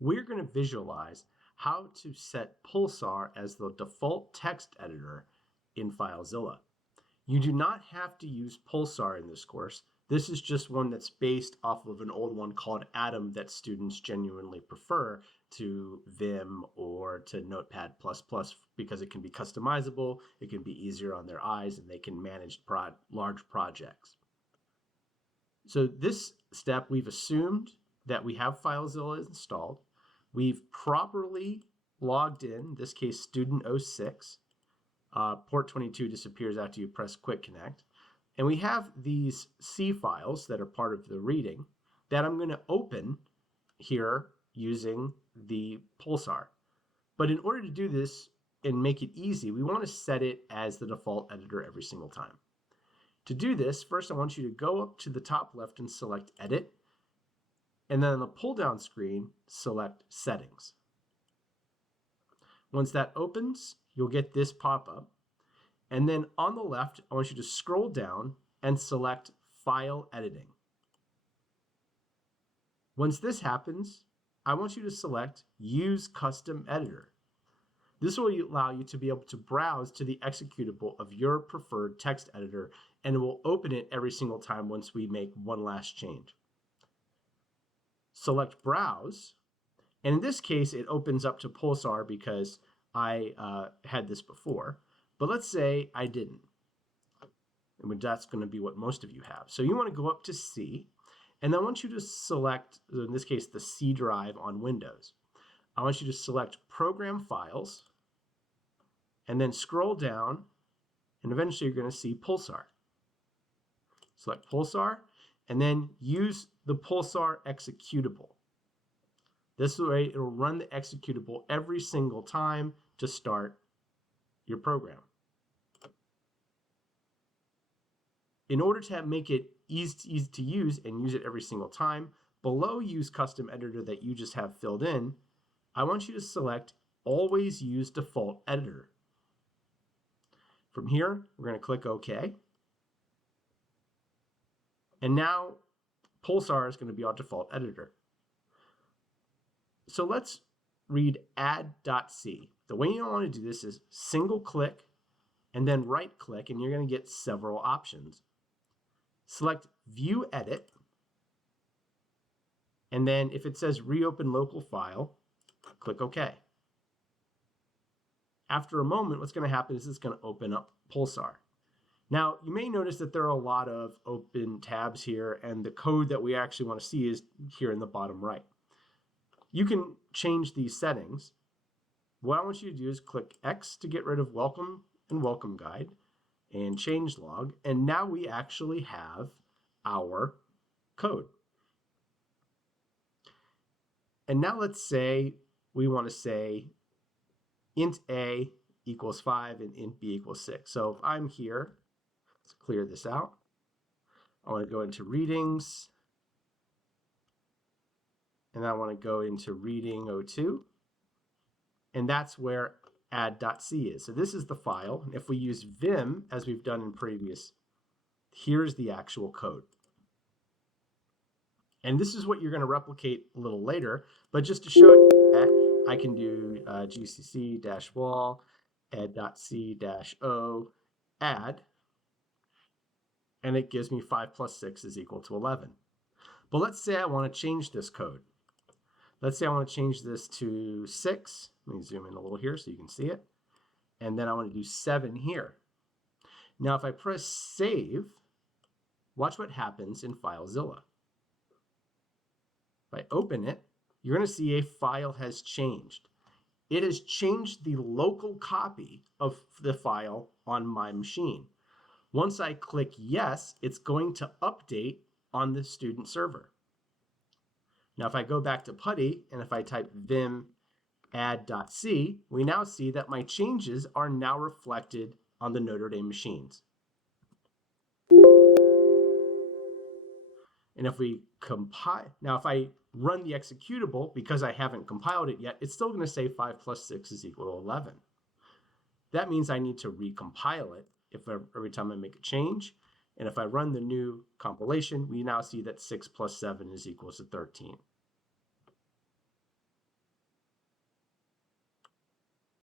we're going to visualize how to set Pulsar as the default text editor in FileZilla. You do not have to use Pulsar in this course. This is just one that's based off of an old one called Atom that students genuinely prefer to Vim or to Notepad++ because it can be customizable, it can be easier on their eyes, and they can manage large projects. So this step, we've assumed that we have FileZilla installed. We've properly logged in this case student 06. Port 22 disappears after you press Quick Connect. And we have these C files that are part of the reading that I'm going to open here using the Pulsar. But in order to do this and make it easy, we want to set it as the default editor every single time. To do this, first I want you to go up to the top left and select Edit. And then on the pull-down screen, select Settings. Once that opens, you'll get this pop-up. And then on the left, I want you to scroll down and select File Editing. Once this happens, I want you to select Use Custom Editor. This will allow you to be able to browse to the executable of your preferred text editor, and it will open it every single time once we make one last change. Select Browse, and in this case, it opens up to Pulsar because I had this before. But let's say I didn't. And that's going to be what most of you have. So you want to go up to C, and I want you to select, in this case, the C drive on Windows. I want you to select Program Files, and then scroll down, and eventually you're going to see Pulsar. Select Pulsar, and then use the Pulsar executable. This way, it'll run the executable every single time to start your program. In order to make it easy to use and use it every single time, below Use Custom Editor that you just have filled in, I want you to select Always Use Default Editor. From here, we're going to click OK. And now Pulsar is going to be our default editor. So let's read add.c. The way you want to do this is single click and then right click, and you're going to get several options. Select View Edit, and then if it says Reopen Local File, click OK. After a moment, what's going to happen is it's going to open up Pulsar. Now, you may notice that there are a lot of open tabs here, and the code that we actually want to see is here in the bottom right. You can change these settings. What I want you to do is click X to get rid of Welcome and Welcome Guide and Changelog, and now we actually have our code. And now let's say we want to say int A equals 5 and int B equals 6. So if I'm here, let's clear this out. I want to go into Readings, and I want to go into Reading 02, and that's where add.c is. So this is the file. If we use Vim, as we've done in previous, here's the actual code. And this is what you're going to replicate a little later, but just to show you that, I can do gcc-wall add.c-o add, and it gives me 5 plus 6 is equal to 11. But let's say I want to change this code. Let's say I want to change this to 6. Let me zoom in a little here so you can see it. And then I want to do 7 here. Now if I press save, watch what happens in FileZilla. If I open it, you're going to see a file has changed. It has changed the local copy of the file on my machine. Once I click yes, it's going to update on the student server. Now if I go back to PuTTY and if I type vim add.c, we now see that my changes are now reflected on the Notre Dame machines. And if we compile, now if I run the executable, because I haven't compiled it yet, it's still going to say 5 plus 6 is equal to 11. That means I need to recompile it every time I make a change. And if I run the new compilation, we now see that 6 plus 7 is equal to 13.